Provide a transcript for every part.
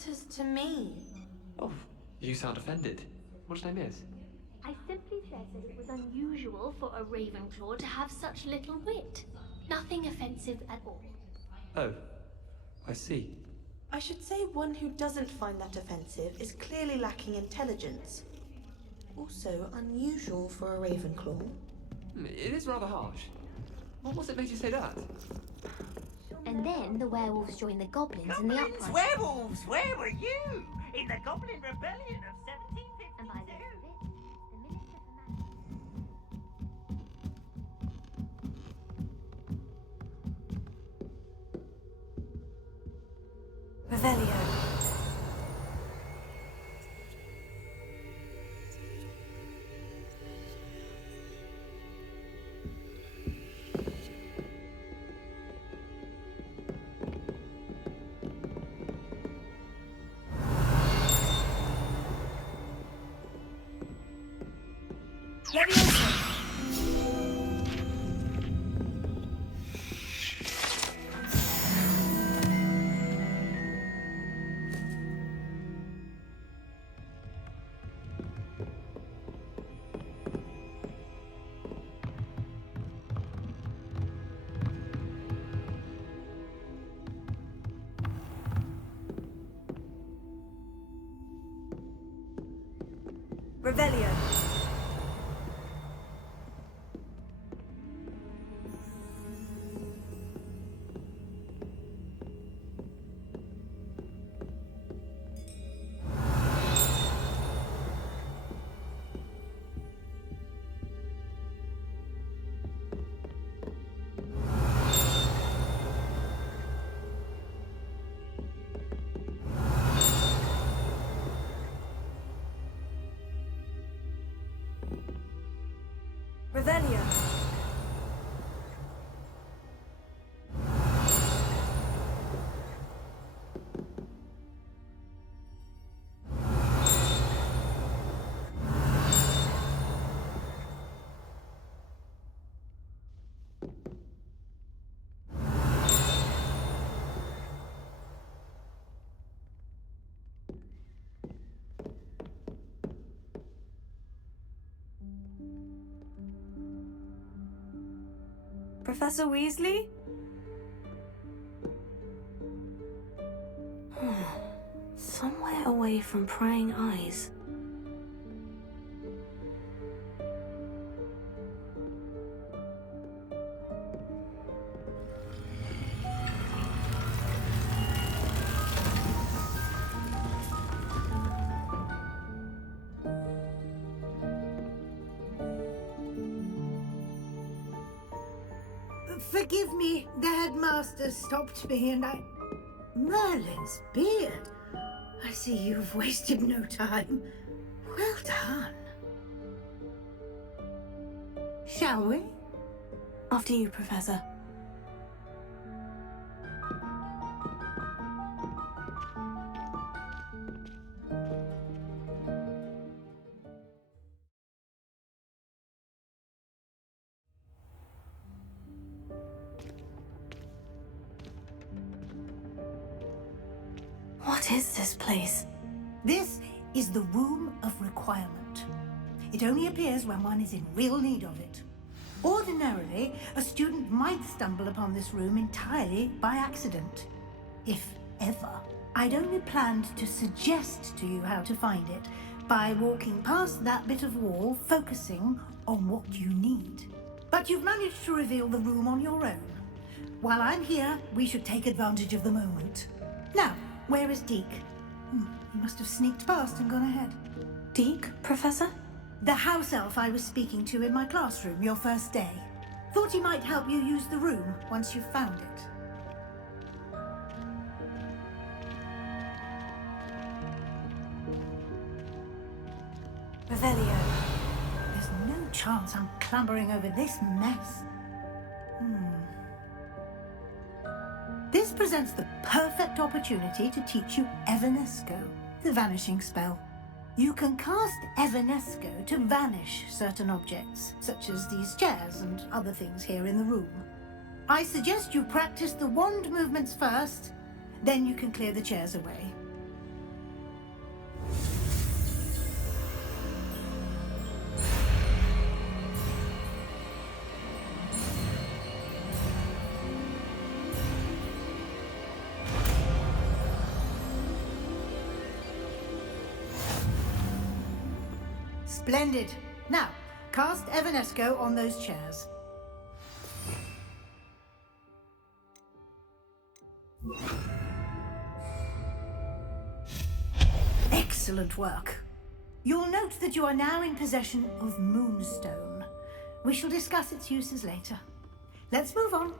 matters to me? Oh, you sound offended. What did I miss? I simply said that it was unusual for a Ravenclaw to have such little wit. Nothing offensive at all. Oh, I see. I should say one who doesn't find that offensive is clearly lacking intelligence. Also unusual for a Ravenclaw. It is rather harsh. What was it made you say that? And then the werewolves joined the goblins in the Goblins, uprising. werewolves, where were you? In the Goblin Rebellion of And by the 1752. end of it, the Minister for Magic... Revelio. Revelio. Revelio. Professor Weasley? Somewhere away from prying eyes. Forgive me, the headmaster stopped me and I... Merlin's beard. I see you've wasted no time. Well done. Shall we? After you, Professor. What is this place? This is the Room of Requirement. It only appears when one is in real need of it. Ordinarily, a student might stumble upon this room entirely by accident. If ever. I'd only planned to suggest to you how to find it by walking past that bit of wall, focusing on what you need. But you've managed to reveal the room on your own. While I'm here, we should take advantage of the moment. Now, where is Deek? He must have sneaked past and gone ahead. Deek, Professor? The house elf I was speaking to in my classroom your first day. Thought he might help you use the room once you've found it. Revelio. There's no chance I'm clambering over this mess. This presents the perfect opportunity to teach you Evanesco, the vanishing spell. You can cast Evanesco to vanish certain objects, such as these chairs and other things here in the room. I suggest you practice the wand movements first, then you can clear the chairs away. Splendid. Now, cast Evanesco on those chairs. Excellent work. You'll note that you are now in possession of Moonstone. We shall discuss its uses later. Let's move on.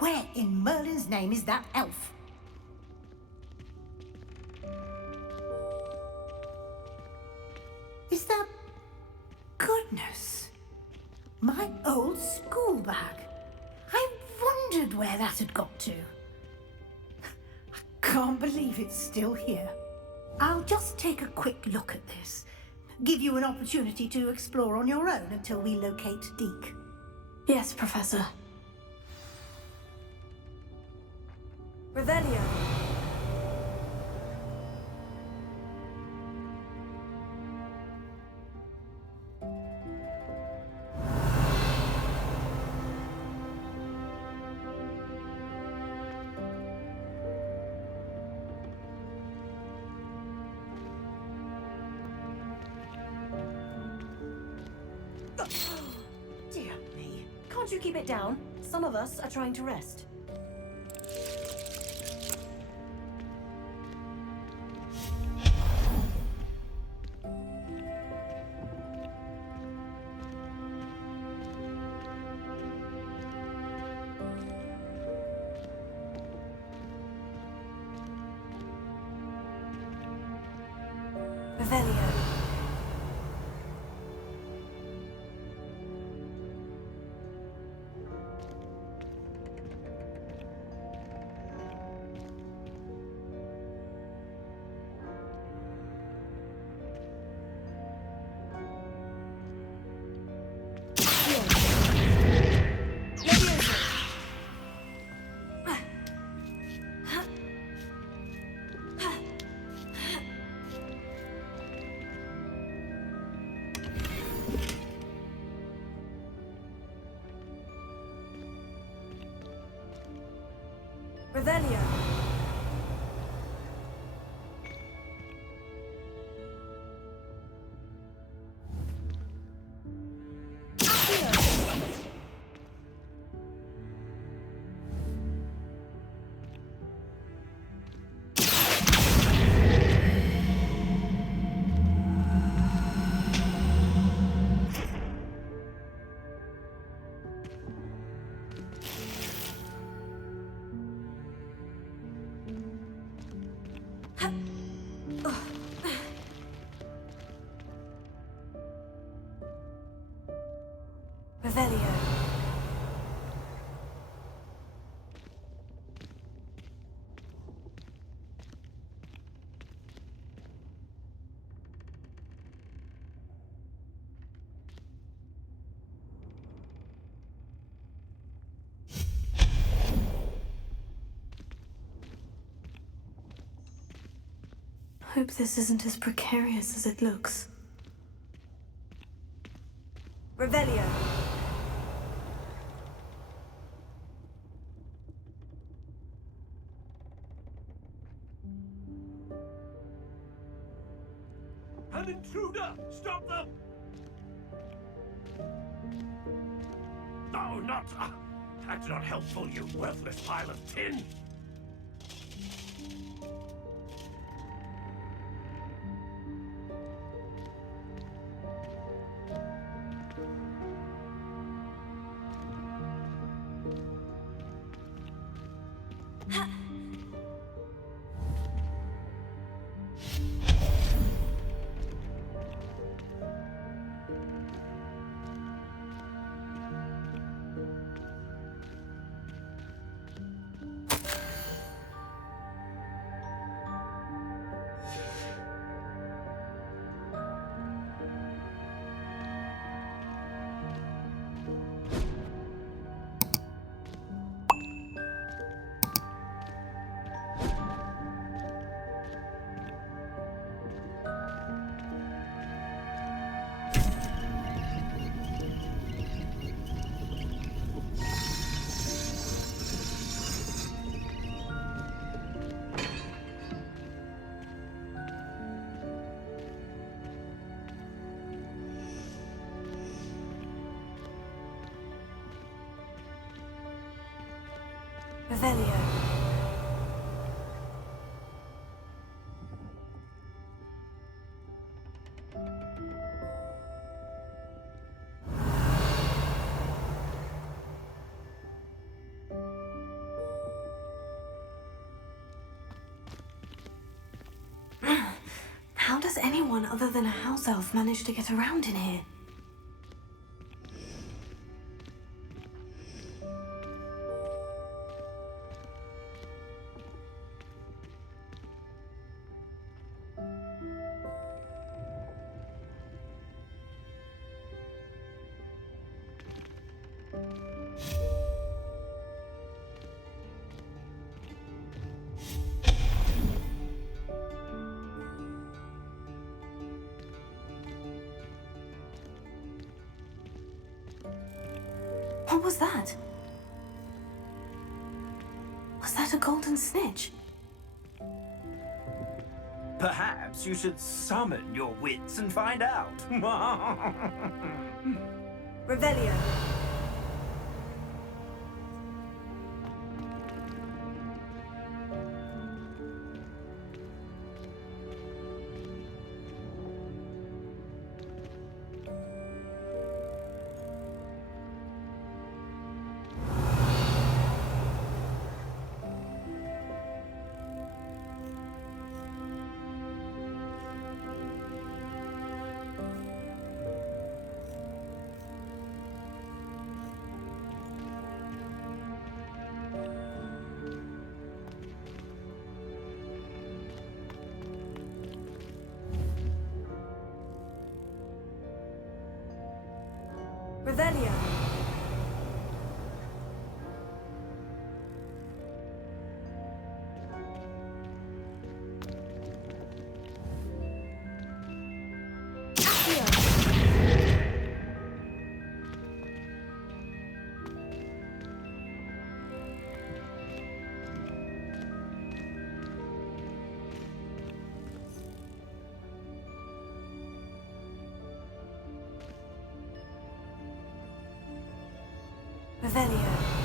Where in Merlin's name is that elf? Is that... Goodness. My old school bag. I wondered where that had got to. I can't believe it's still here. I'll just take a quick look at this. Give you an opportunity to explore on your own until we locate Deek. Yes, Professor. Revelio. Dear me. Can't you keep it down? Some of us are trying to rest. Revelio. Revelio. Revelio. Hope this isn't as precarious as it looks. Revelio. An intruder! Stop them! No, not... that's not helpful, you worthless pile of tin! Revelio. How does anyone other than a house elf manage to get around in here? What was that? Was that a golden snitch? Perhaps you should summon your wits and find out. Revelio. Revelio. Revelio.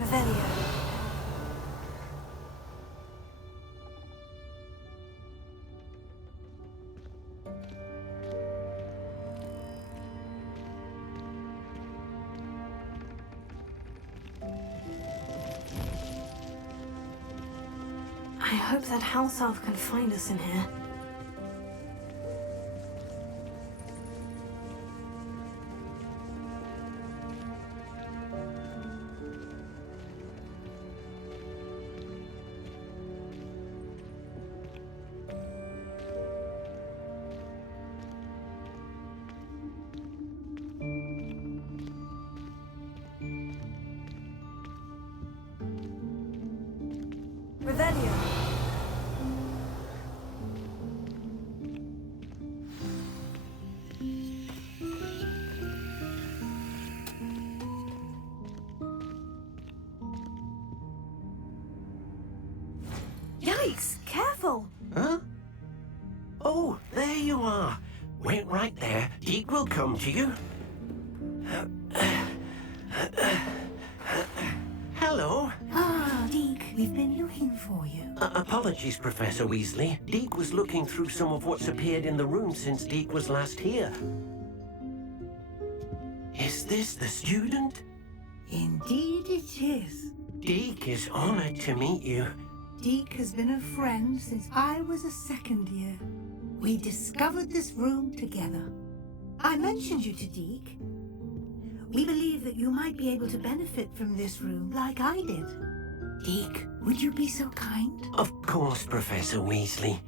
Revelio. I hope that house elf can find us in here. Revelio. Yikes! Careful! Huh? Oh, there you are. Wait right there. Deek will come to you. Hello. Ah, Deek, we've been looking for you. Apologies, Professor Weasley. Deek was looking through some of what's appeared in the room since Deek was last here. Is this the student? Indeed it is. Deek is honored to meet you. Deek has been a friend since I was a second year. We discovered this room together. I mentioned you to Deek. We believe that you might be able to benefit from this room like I did. Deek, would you be so kind? Of course, Professor Weasley.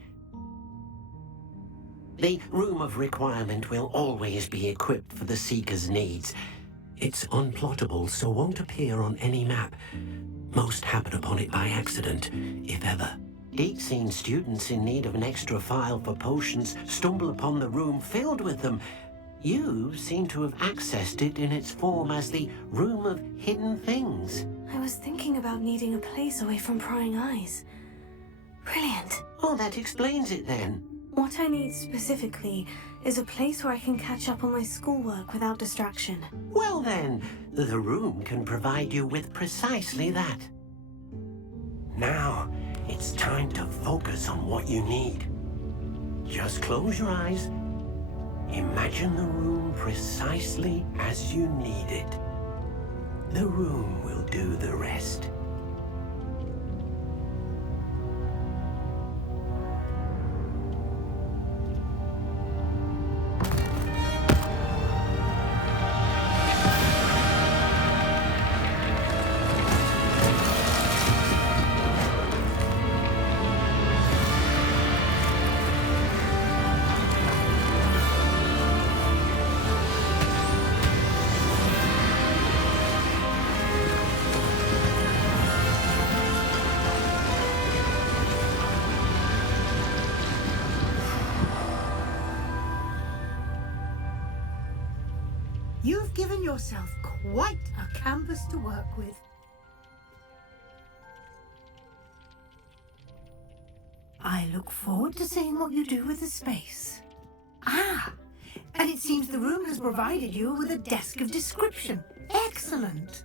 The Room of Requirement will always be equipped for the Seeker's needs. It's unplottable, so won't appear on any map. Most happen upon it by accident, if ever. Deek's seen students in need of an extra file for potions stumble upon the room filled with them. You seem to have accessed it in its form as the Room of Hidden Things. I was thinking about needing a place away from prying eyes. Brilliant. Oh, that explains it then. What I need specifically is a place where I can catch up on my schoolwork without distraction. Well then, the room can provide you with precisely that. Now, it's time to focus on what you need. Just close your eyes. Imagine the room precisely as you need it. The room will do the rest. You've given yourself quite a canvas to work with. I look forward to seeing what you do with the space. Ah, and it seems the room has provided you with a desk of description. Excellent.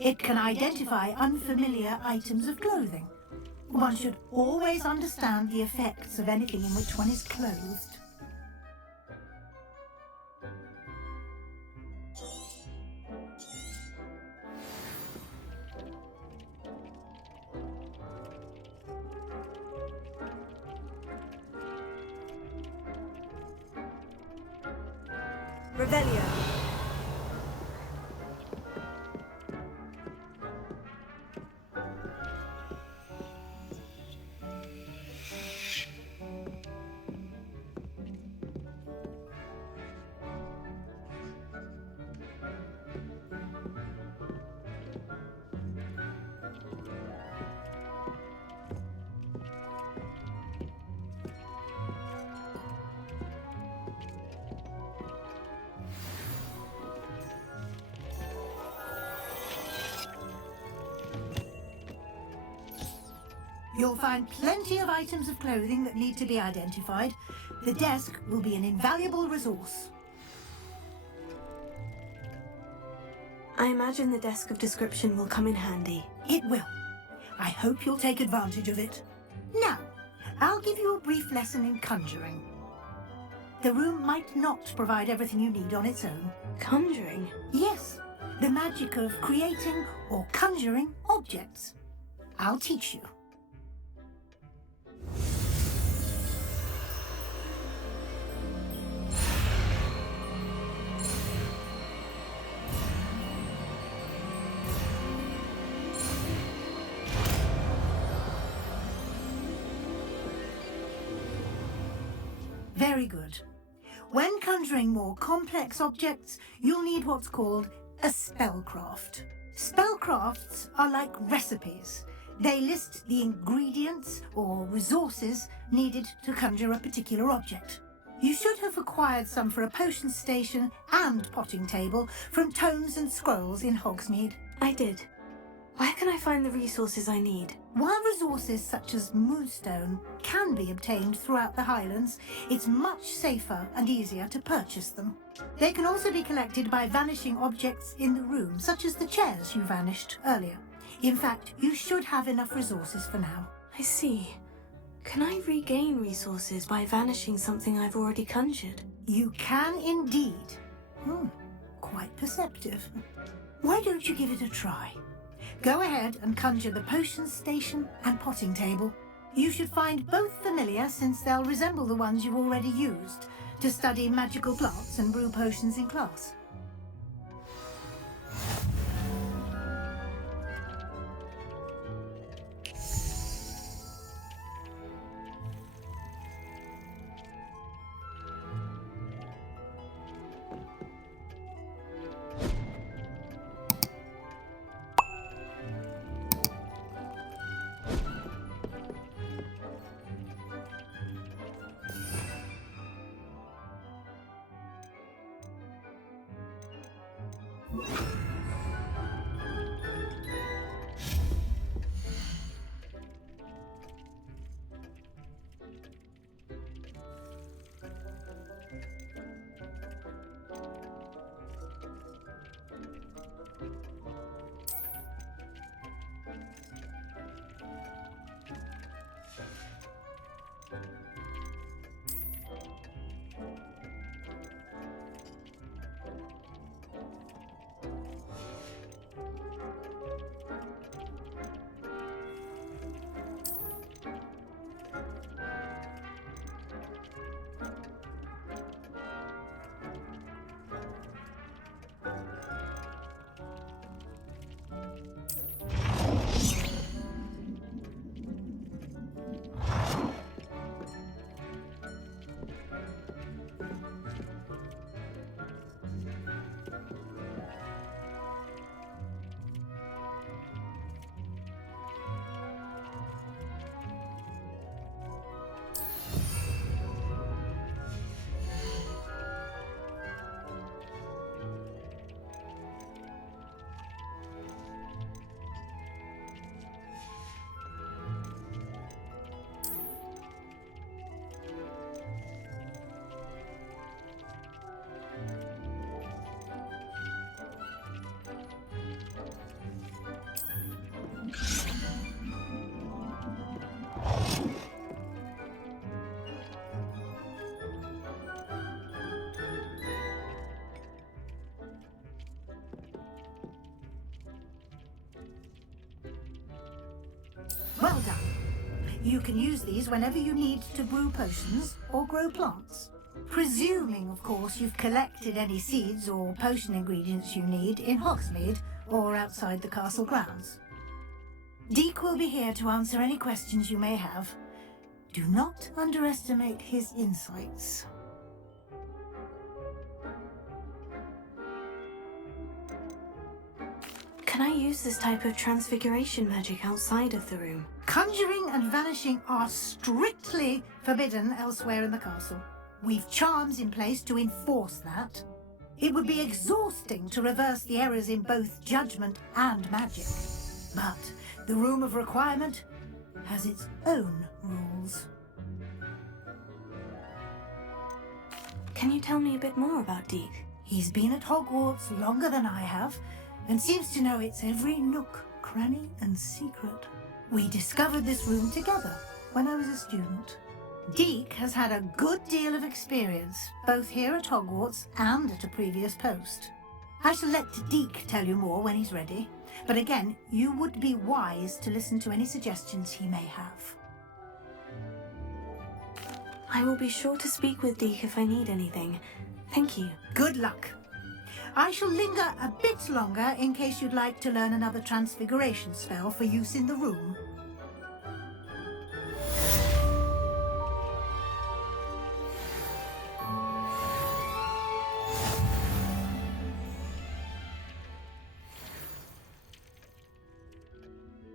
It can identify unfamiliar items of clothing. One should always understand the effects of anything in which one is clothed. Revelio. You'll find plenty of items of clothing that need to be identified. The desk will be an invaluable resource. I imagine the desk of description will come in handy. It will. I hope you'll take advantage of it. Now, I'll give you a brief lesson in conjuring. The room might not provide everything you need on its own. Conjuring? Yes, the magic of creating or conjuring objects. I'll teach you. Very good. When conjuring more complex objects, you'll need what's called a spellcraft. Spellcrafts are like recipes. They list the ingredients or resources needed to conjure a particular object. You should have acquired some for a potion station and potting table from tomes and scrolls in Hogsmeade. I did. Where can I find the resources I need? While resources such as moonstone can be obtained throughout the Highlands, it's much safer and easier to purchase them. They can also be collected by vanishing objects in the room, such as the chairs you vanished earlier. In fact, you should have enough resources for now. I see. Can I regain resources by vanishing something I've already conjured? You can indeed. Quite perceptive. Why don't you give it a try? Go ahead and conjure the potion station and potting table. You should find both familiar, since they'll resemble the ones you've already used to study magical plants and brew potions in class. Well done. You can use these whenever you need to brew potions or grow plants. Presuming, of course, you've collected any seeds or potion ingredients you need in Hogsmeade or outside the castle grounds. Deek will be here to answer any questions you may have. Do not underestimate his insights. Can I use this type of transfiguration magic outside of the room? Conjuring and vanishing are strictly forbidden elsewhere in the castle. We've charms in place to enforce that. It would be exhausting to reverse the errors in both judgment and magic. But the Room of Requirement has its own rules. Can you tell me a bit more about Deek? He's been at Hogwarts longer than I have, and seems to know its every nook, cranny, and secret. We discovered this room together when I was a student. Deek has had a good deal of experience, both here at Hogwarts and at a previous post. I shall let Deek tell you more when he's ready, but again, you would be wise to listen to any suggestions he may have. I will be sure to speak with Deek if I need anything. Thank you. Good luck. I shall linger a bit longer in case you'd like to learn another transfiguration spell for use in the room.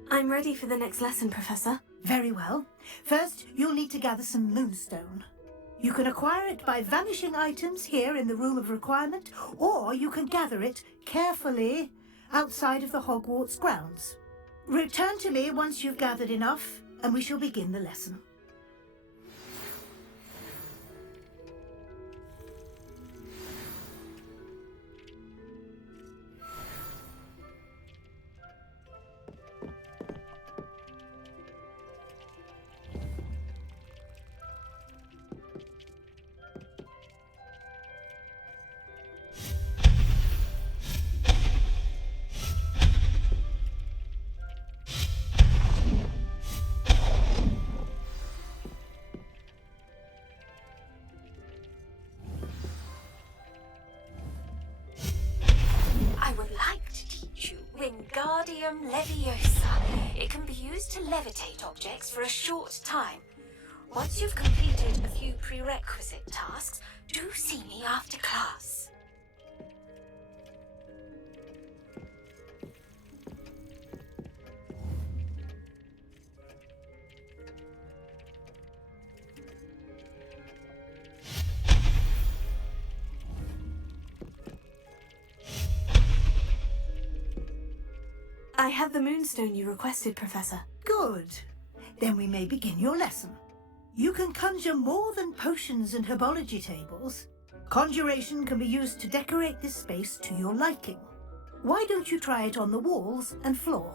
I'm ready for the next lesson, Professor. Very well. First, you'll need to gather some moonstone. You can acquire it by vanishing items here in the Room of Requirement, or you can gather it carefully outside of the Hogwarts grounds. Return to me once you've gathered enough, and we shall begin the lesson. Wingardium Leviosa. It can be used to levitate objects for a short time. Once you've completed a few prerequisite tasks, do see me after class. I have the moonstone you requested, Professor. Good. Then we may begin your lesson. You can conjure more than potions and herbology tables. Conjuration can be used to decorate this space to your liking. Why don't you try it on the walls and floor?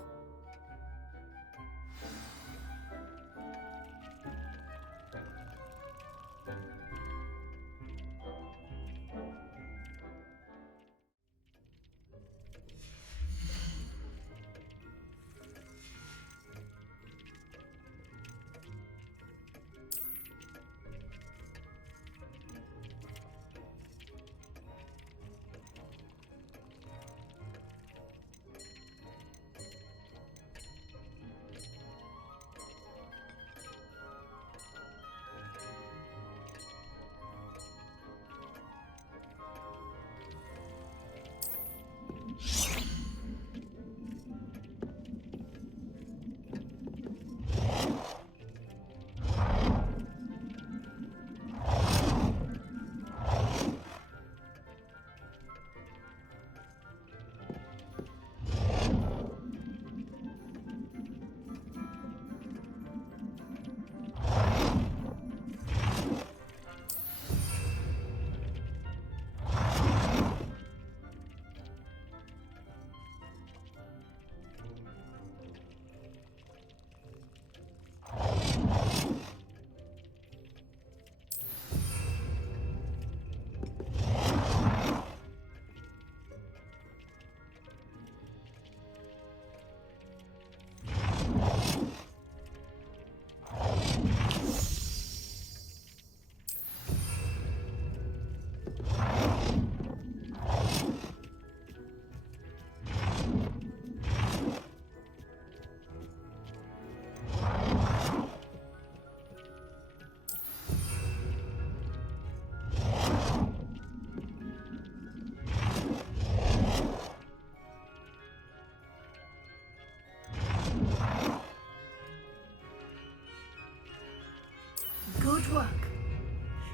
Good work.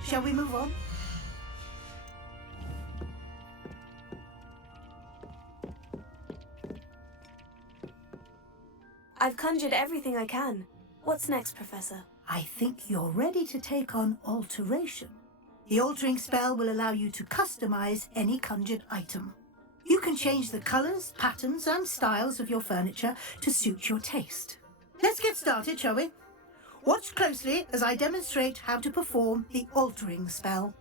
Shall we move on? I've conjured everything I can. What's next, Professor? I think you're ready to take on Alteration. The altering spell will allow you to customize any conjured item. You can change the colors, patterns, and styles of your furniture to suit your taste. Let's get started, shall we? Watch closely as I demonstrate how to perform the altering spell.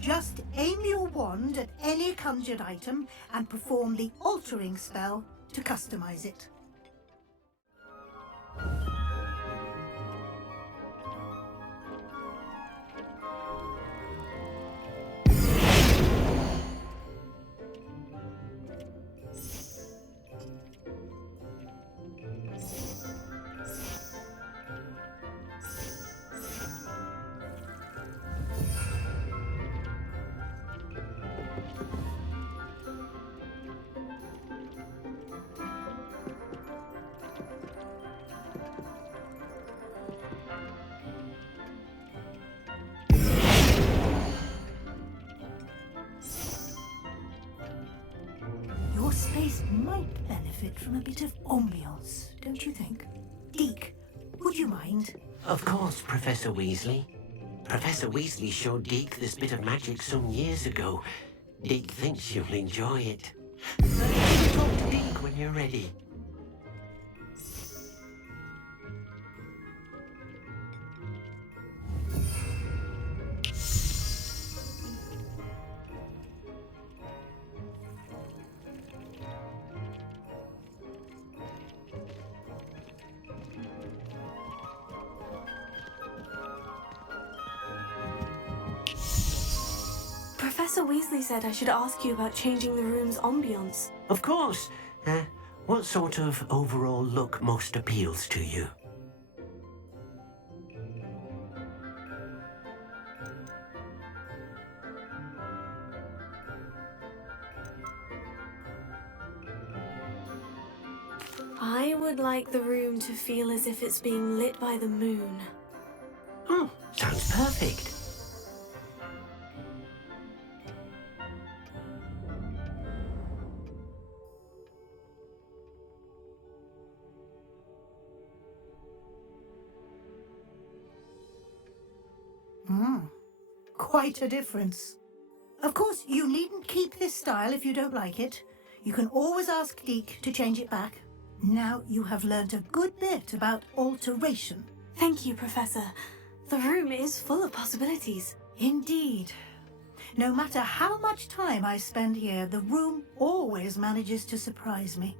Just aim your wand at any conjured item and perform the altering spell to customize it. bit of ambiance, don't you think? Deek, would you mind? Of course, Professor Weasley. Professor Weasley showed Deek this bit of magic some years ago. Deek thinks you'll enjoy it. Talk to Deek when you're ready. Professor Weasley said I should ask you about changing the room's ambiance. Of course. What sort of overall look most appeals to you? I would like the room to feel as if it's being lit by the moon. Sounds perfect. Quite a difference. Of course, you needn't keep this style if you don't like it. You can always ask Deek to change it back. Now you have learnt a good bit about alteration. Thank you, Professor. The room is full of possibilities. Indeed. No matter how much time I spend here, the room always manages to surprise me.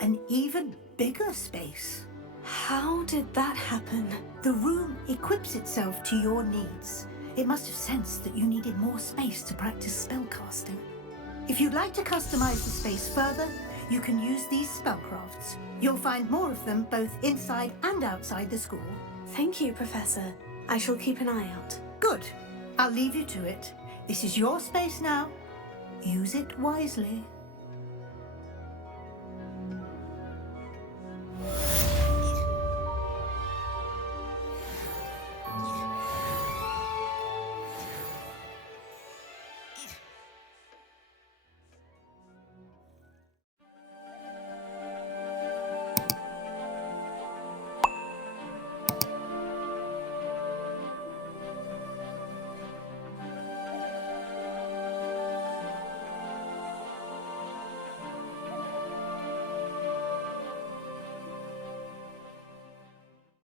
An even bigger space. How did that happen? The room equips itself to your needs. It must have sensed that you needed more space to practice spellcasting. If you'd like to customize the space further, you can use these spellcrafts. You'll find more of them both inside and outside the school. Thank you, Professor. I shall keep an eye out. Good. I'll leave you to it. This is your space now. Use it wisely.